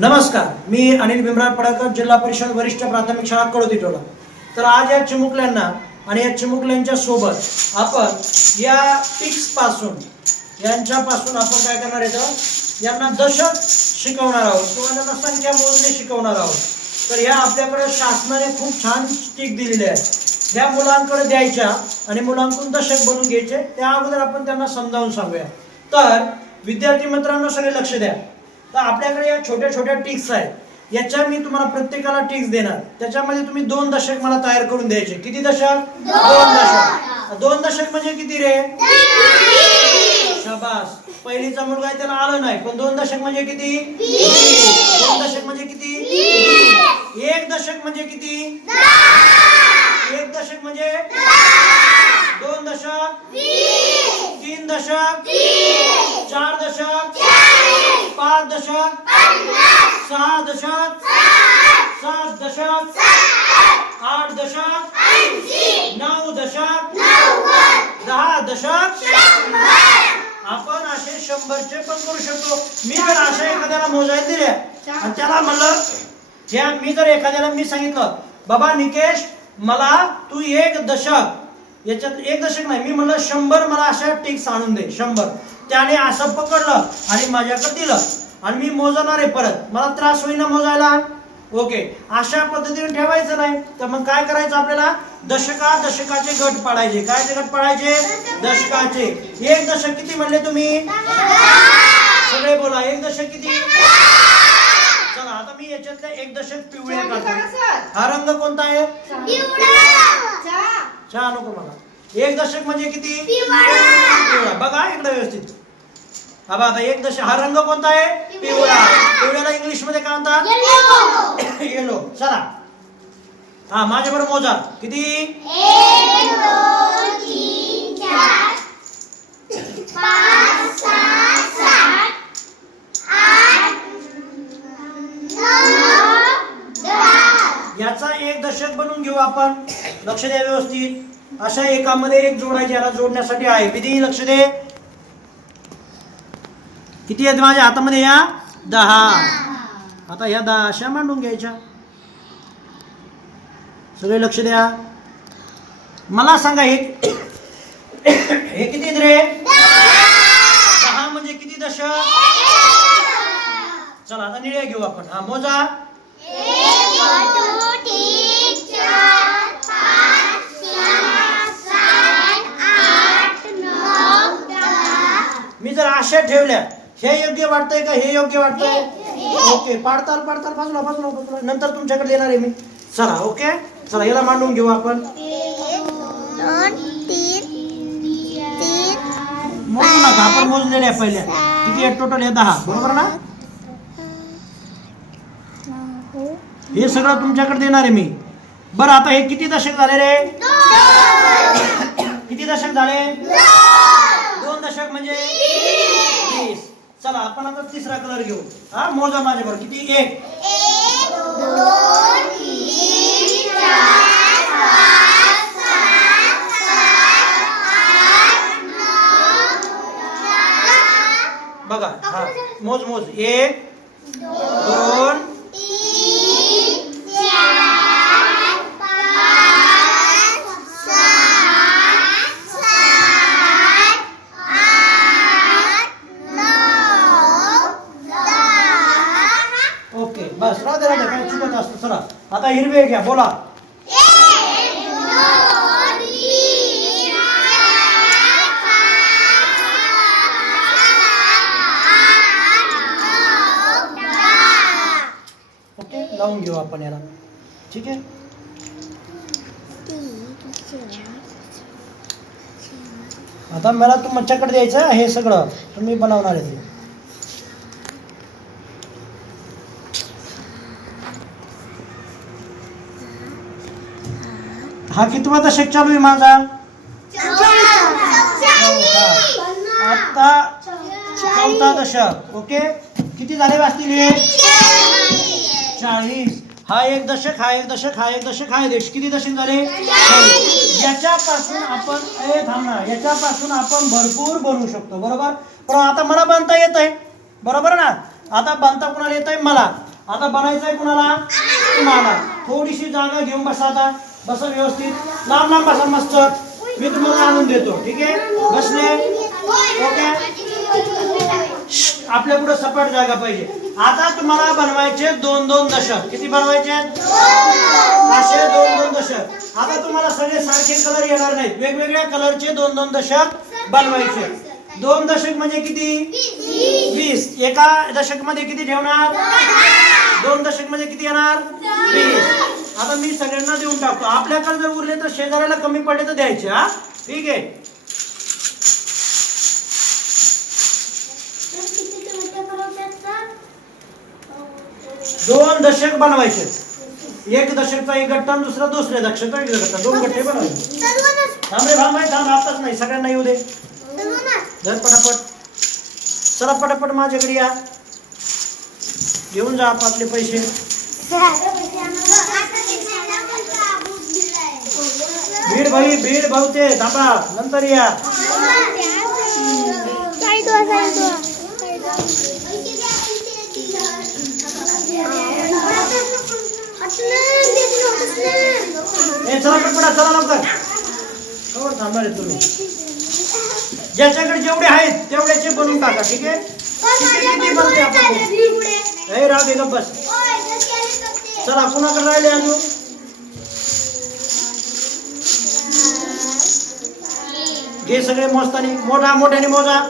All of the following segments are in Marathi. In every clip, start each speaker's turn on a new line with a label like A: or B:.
A: नमस्कार मी अनिल भीमराव पडळकर जिल्हा परिषद वरिष्ठ प्राथमिक शाळा कडोतीटोला तर आज या चिमुकल्यांना आणि या चिमुकल्यांच्या सोबत आपण या पिक्सपासून यांच्यापासून आपण काय करणार आहे यांना दशक शिकवणार आहोत. किंवा त्यांना संख्या मोजणे शिकवणार आहोत. तर ह्या आपल्याकडे शासनाने खूप छान स्टिक दिलेल्या आहे. ह्या मुलांकडे द्यायच्या आणि मुलांकडून दशक बनवून घ्यायचे त्या अगोदर आपण त्यांना समजावून सांगूया. तर विद्यार्थी मित्रांनो सगळे लक्ष द्या. तर आपल्याकडे या छोट्या छोट्या टिक्स आहेत. याच्या मी तुम्हाला प्रत्येकाला टिक्स देणार. त्याच्यामध्ये तुम्ही दोन दशक मला तयार करून द्यायचे. किती दशक? दोन दशक. दोन दशक म्हणजे किती रे? शाबास. पहिलीचा मुलगा आहे त्याला आलं नाही पण दोन दशक म्हणजे किती? दोन दशक म्हणजे किती? एक दशक म्हणजे किती? एक दशक म्हणजे? दोन दशक? तीन दशक? चार दशक? पाच दशक सहा दशक सात दशक आठ दशक नऊ दशक दहा दशक आपण असे शंभरचे पण करू शकतो. मी जर अशा एखाद्याला मोजायला दिल्या आणि त्याला म्हणलं ज्या मी जर एखाद्याला मी सांगितलं बाबा निकेश मला तू एक दशक याच्यात एक दशक नाही. मी म्हणलं शंभर मला अशा टिक्स आणून दे. शंभर. त्याने असं पकडलं आणि माझ्याकडे दिलं. आणि मी मोजणार आहे परत. मला त्रास होईना मोजायला. ओके. अशा पद्धतीने ठेवायचं नाही. तर मग काय करायचं आपल्याला? दशका दशकाचे गट पाडायचे. काय ते गट पाडायचे? दशकाचे. एक दशक किती म्हणले तुम्ही? सगळे बोला. एक दशक किती? चला आता मी याच्यातले एक दशक पिवळे काढतो. हा रंग कोणता आहे? चहा नको मला. एक दशक म्हणजे किती? पिवळा. बघा इकडे व्यवस्थित. हा बघा आता एक दशक. हा रंग कोणता आहे? पिवळा. पिवळ्याला इंग्लिशमध्ये काय म्हणतात? येलो चला. हा माझ्या बरोबर मोजा किती याचा एक दशक बनवून घेऊ आपण. लक्ष द्या व्यवस्थित. अशा एकामध्ये एक जोडायचे याला जोडण्यासाठी आहे. किती लक्ष दे? किती आहेत माझ्या हातामध्ये या? दहा. आता या दहा अशा मांडून घ्यायच्या. सगळे लक्ष द्या. मला सांगा हे हे किती रे? दहा म्हणजे किती दशक? चला आता निळ्या घेऊ आपण. हा मोजा. मी जर आशा ठेवल्या हे योग्य वाटतंय का हे योग्य वाटतंय? ओके पाडताल पाडताल बाजूला बाजूला बाजूला नंतर तुमच्याकडे येणार आहे मी. चला ओके? चला याला मांडून घेऊ आपण. मोजू नका आपण मोजलेले आहे पहिल्या किती आहे? टोटल हे दहा. बरोबर ना? हे सगळं तुमच्याकडे देणार आहे मी. बरं आता हे किती दशक झाले रे? किती दशक झाले? दोन. दशक म्हणजे तीस. चला आपण आता तिसरा कलर घेऊ. हा मोजा माझ्या बरोबर किती? एक. बघा हा. मोज मोज. एक दोन ओके बस राहू दे राहू दे काय चुकत असतं चला आता हिरवे घ्या बोला. ओके लावून घेऊ आपण याला. ठीक आहे? आता मला तुमच्याकडे द्यायचं हे सगळं. तुम्ही मी बनवणार आहे हा कितवा दशक चालू आहे माझा? आता चौथा दशक. ओके? किती झाले वाचतील हे? चाळीस. हा एक दशक हा एक दशक हा एक दशक हा एक दशक. किती दशक झाले? याच्यापासून आपण ए थांब ना. याच्यापासून आपण भरपूर बनवू शकतो. बरोबर? पण आता मला बांधता येत आहे बरोबर ना? आता बांधता कोणाला येत आहे मला. आता बनायचं आहे कुणाला? तुम्हाला. थोडीशी जागा घेऊन बसा आता. बसा व्यवस्थित. लांब लांब बसा मस्त. मी तुम्हाला आणून देतो ठीक आहे? बसले? ओके? आपल्या पुढे सपाट जागा पाहिजे. आता तुम्हाला बनवायचे दोन दोन दशक. किती बनवायचे? असे दोन दोन दशक. आता तुम्हाला सगळे सारखे कलर येणार नाहीत. वेगवेगळ्या कलरचे दोन दोन दशक बनवायचे. दोन दशक म्हणजे किती? वीस. एका दशकमध्ये किती ठेवणार? दोन दशक म्हणजे किती येणार? वीस. आता मी सगळ्यांना देऊन टाकतो. आपल्याकडे जर उरले तर शेजाऱ्याला कमी पडले तर द्यायचे हा? ठीक आहे? दोन दशक बनवायचे. एक दशकचा एक गट्टा दुसरा दुसऱ्या दशकचा एक गट्टा. दोन गट्टे बनवायचे. थांबे रे थांब आताच नाही. सगळ्यांना येऊ दे. धर पटापट. चला पटापट माझ्याकडे या. घेऊन जा आपले पैसे. भीड भाई भीड भाऊते थांबा नंतर या ए चला चला लवकर कवर थांबणार आहे तुम्ही ज्याच्याकडे जेवढे आहेत तेवढ्याचे बनवून टाका ठीक आहे किती बनते आपण ए राव दे गप्प बस चला कुणाकडे राहिले अजून हे सगळे मोजतानी मोठा मोठ्याने मोजा.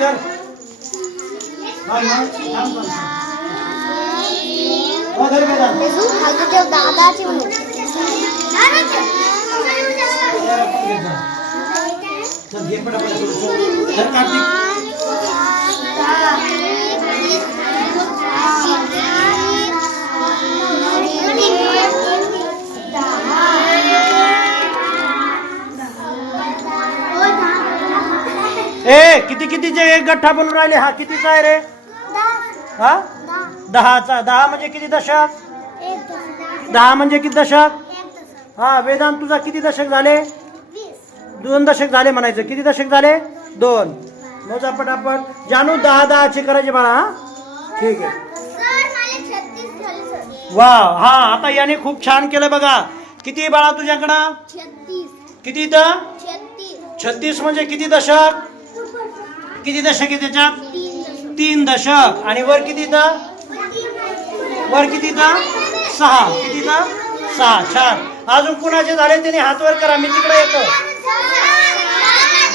A: हे धर हा, ए किती कितीचे एक गठ्ठा बनवून राहिले? हा कितीचा आहे रे? हा? दहाचा. दहा म्हणजे किती दशक? दहा म्हणजे किती दशक? हा वेदांत तुझा किती दशक झाले? दोन दशक झाले म्हणायचं. किती दशक झाले? दोन. मोजा पटापट. जानू दहा दहाचे करायचे बाळा हा? ठीक आहे. वा हा आता याने खूप छान केलं बघा. किती बाळा तुझ्याकडं? किती इथं? छत्तीस म्हणजे किती दशक? किती दशक आहे त्याच्यात? तीन दशक. आणि वर किती इथं? वर किती इथं? सहा. किती इथं? सहा. छान. अजून कुणाचे झाले त्याने हात वर करा. मी तिकडे येतो.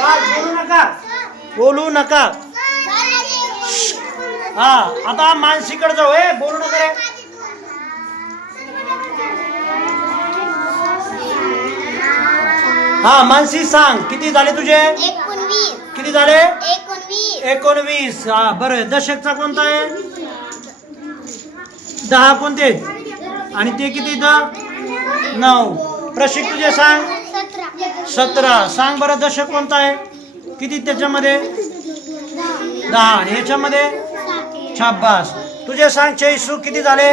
A: बोलू नका. बोलू नका. हा. आता मानसीकडे जाऊ ए. बोलू नका रे. हा मानसी सांग. किती झाले तुझे? किती झाले?
B: एकोणवीस.
A: हा बरं. दशकचा कोणता आहे? दहा कोणते? आणि ते किती दहा नऊ. प्रशिक तुझे सांग.
B: सतरा.
A: सांग बरं दशक कोणता आहे? किती त्याच्यामध्ये? दहा. आणि ह्याच्यामध्ये? छाब्बास तुझे सांग चैसू किती झाले?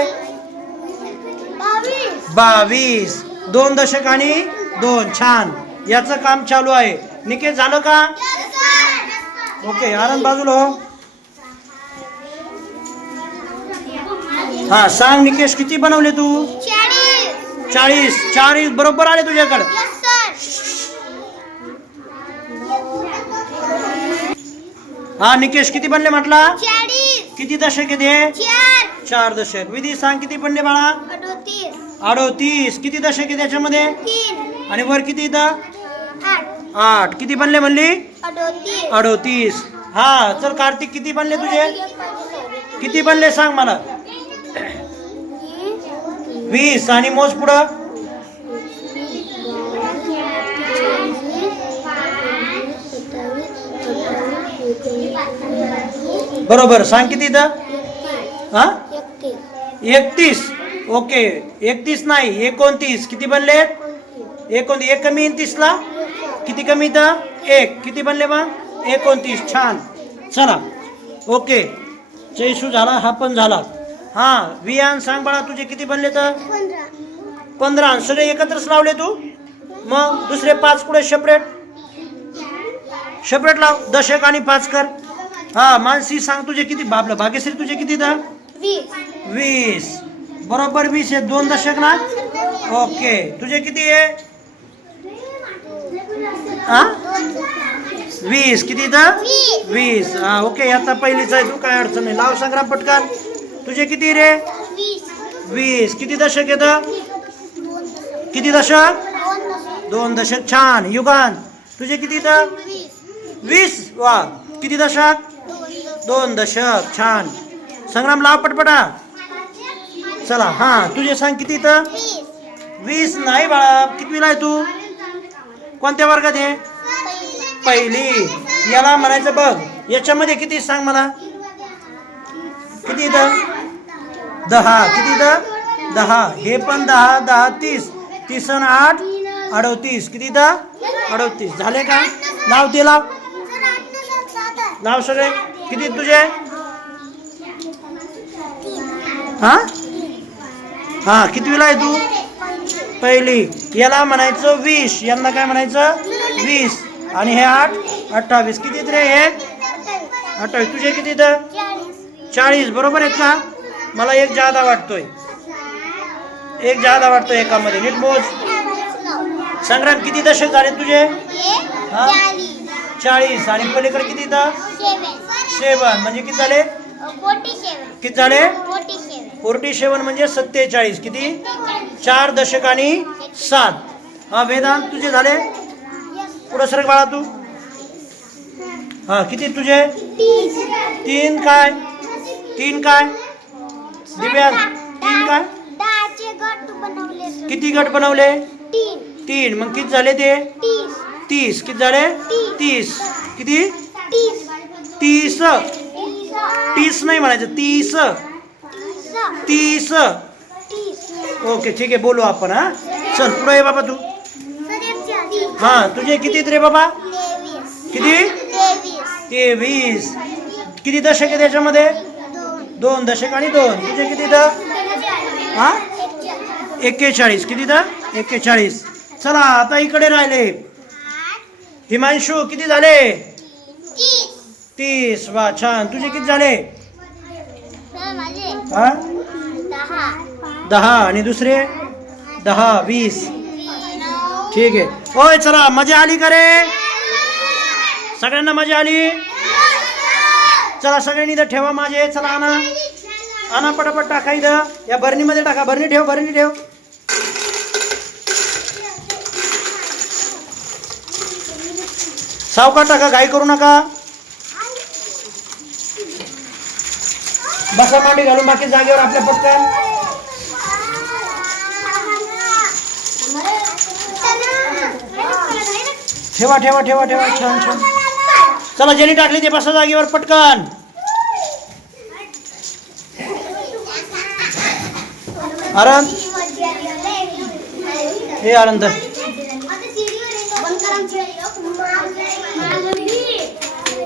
B: बावीस
A: बावीस. दोन दशक आणि दोन. छान. याचं काम चालू आहे. निकेत झालं का? ओके आनंद बाजूला हो. हा सांग निकेश किती बनवले तू?
B: चाळीस.
A: चाळीस बरोबर आले तुझ्याकडे. हा निकेश किती बनले म्हटला? किती दशक आहे ते
B: चार
A: चार दशक. विधी सांग किती बनले बाळा?
B: अडोतीस.
A: किती दशक आहे त्याच्यामध्ये?
B: तीन.
A: आणि वर किती इथं?
B: आठ.
A: किती बनले म्हणली?
B: अडोतीस.
A: हा चल कार्तिक किती बनले तुझे? किती बनले सांग मला. वीस. आणि मोज पुढ? बरोबर. सांग किती हा? एकतीस. ओके. एकतीस नाही एकोणतीस. किती बनले? एकोणतीस. एक कमी तीसला? किती कमी इथं? एक. किती बनले मग एकोणतीस. छान. चला. ओके. जयशू झाला हा पण झाला. हा वियान सांग बाळा तुझे किती बनले तर? पंधरा. सगळे एकत्रच लावले तू? मग दुसरे पाच कुठे? सेपरेट सेपरेट लाव. दशक आणि पाच कर. हा मानसी सांग तुझे किती? बाबलं भाग्यश्री तुझे किती तर वीस. बरोबर वीस आहे. दोन दशक ना? ओके. तुझे किती आहे? हा? वीस. किती तर वीस. हा ओके. आता पहिलीच आहे तू काय अडचण नाही. लाव संग्राम पटकन. तुझे किती रे? वीस. किती दशक येत? किती दशक? दोन दशक. छान. युगान. तुझे किती तर वीस. वा. किती दशक? दोन दशक. छान. संग्राम लाव पटपटा. चला. हा तुझे सांग किती तर वीस. नाही बाळा. कितवीला आहे तू? कोणत्या वर्गात आहे? पहिली. याला म्हणायचं बघ. याच्यामध्ये किती सांग मला? किती इथं? दहा. किती इथं? दहा. हे पण दहा दहा तीस. तीस आणि आठ अडवतीस किती इथं? अडवतीस झाले का? लाव ते लाव. लाव सगळे. किती तुझे? हा? हा कितवीला आहे तू? पहिली याला म्हणायचं वीस यांना काय म्हणायचं? वीस. आणि हे आठ अठ्ठावीस. किती रे हे? अठ्ठावीस. तुझे किती तर चाळीस. बरोबर आहेत का? मला एक जादा वाटतोय. एक जादा वाटतोय एकामध्ये. नीट मोज संग्राम किती दशक झाले तुझे? हा? चाळीस. आणि पलीकडे किती तर सेवन. म्हणजे किती झाले? किती झाले? फोर्टी सेवन म्हणजे सत्तेचाळीस. किती? चार दशक आणि सात. हा वेदांत तुझे झाले? पुढं सरक बाळा तू. हा किती तुझे? तीन काय? तीन काय? दिव्यांग तीन काय? किती गट बनवले? तीन. मग किती झाले ते? तीस. किती झाले? तीस. किती? तीस. तीस नाही म्हणायचं. तीस. तीस. ओके ठीक आहे बोलू आपण हा? चल पुढे ये बाबा तू. हा तुझे किती रे बाबा? किती? तेवीस. किती दशक आहे त्याच्यामध्ये दोन दशक आणि दोन. तुझे किती तर हा? एक्केचाळीस. किती तर एक्केचाळीस. चला आता इकडे राहिले. हिमांशू किती झाले? तीस. वा छान. तुझे किती झाले? हा? दहा आणि दुसरे? दहा वीस. ठीक आहे. होय चला मजा आली का रे? सगळ्यांना मजा आली? चला सगळ्यांनी इथं ठेवा माझे. चला आणा. आणा पटापट टाका इथं. या बरणीमध्ये टाका. बरणी ठेव बरणी ठेव. सावकार टाका घाई करू नका. बसा मांडी घालून बाकी जागेवर आपल्या पटकन ठेवा ठेवा ठेवा ठेवा छान छान. चला ज्यांनी टाकली ते बसा जागेवर पटकन. आनंद. हे आनंद.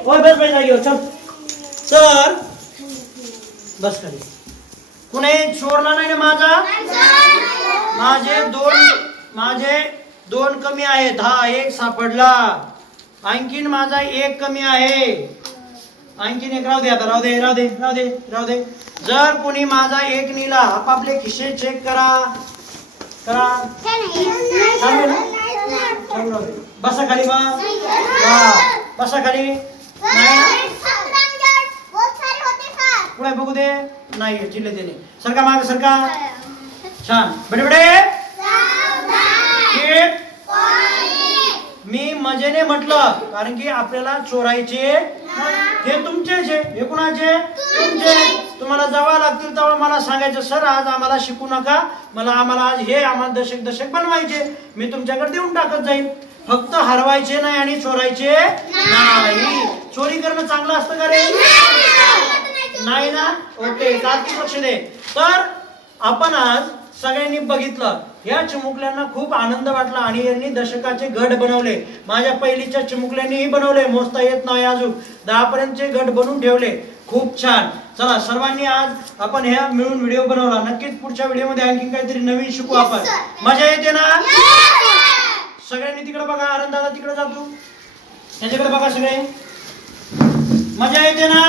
A: होय बस बस जागेवर चल. तर बस खाली. कुणी सोडला नाही ना माझा? माझे दोन माझे दोन कमी आहे दहा एक सापडला. आणखीन माझा एक कमी आहे. आणखीन एक राहू दे आता राहू दे राहू दे राहू दे राहू दे. जर कोणी माझा एक नेला आपापले खिसे चेक करा. करा. दे. बसा खाली बा. बसा खाली. नाही पुढे बघू दे. नाही चिल्ले देणे सरका माग सरका. छान. बडे बडे एक मी मजेने म्हटलं कारण की आपल्याला चोरायचे हे तुमचेच आहे हे कुणाचे? तुमचे. तुम्हाला जावं लागतील तेव्हा मला सांगायचं सर आज आम्हाला शिकू नका. मला आम्हाला आज हे आम्हाला दशक दशक बनवायचे. मी तुमच्याकडे देऊन टाकत जाईल फक्त हरवायचे नाही आणि चोरायचे नाही. चोरी करणं चांगलं असतं का रे? नाही. ना? ओके लक्ष दे. तर आपण आज सगळ्यांनी बघितलं. या चिमुकल्यांना खूप आनंद वाटला आणि यांनी दशकाचे गट बनवले. माझ्या पहिलीच्या चिमुकल्यांनीही बनवले. मोजता येत नाही अजून. दहा पर्यंतचे गट बनवून ठेवले. खूप छान. चला सर्वांनी आज आपण ह्या मिळून व्हिडिओ बनवला. नक्कीच पुढच्या व्हिडिओमध्ये आणखी काहीतरी नवीन शिकू आपण. मजा येते ना? सगळ्यांनी तिकडे बघा. आनंद दादा तिकडे जातो. त्याच्याकडे बघा सगळे. मजा येते ना?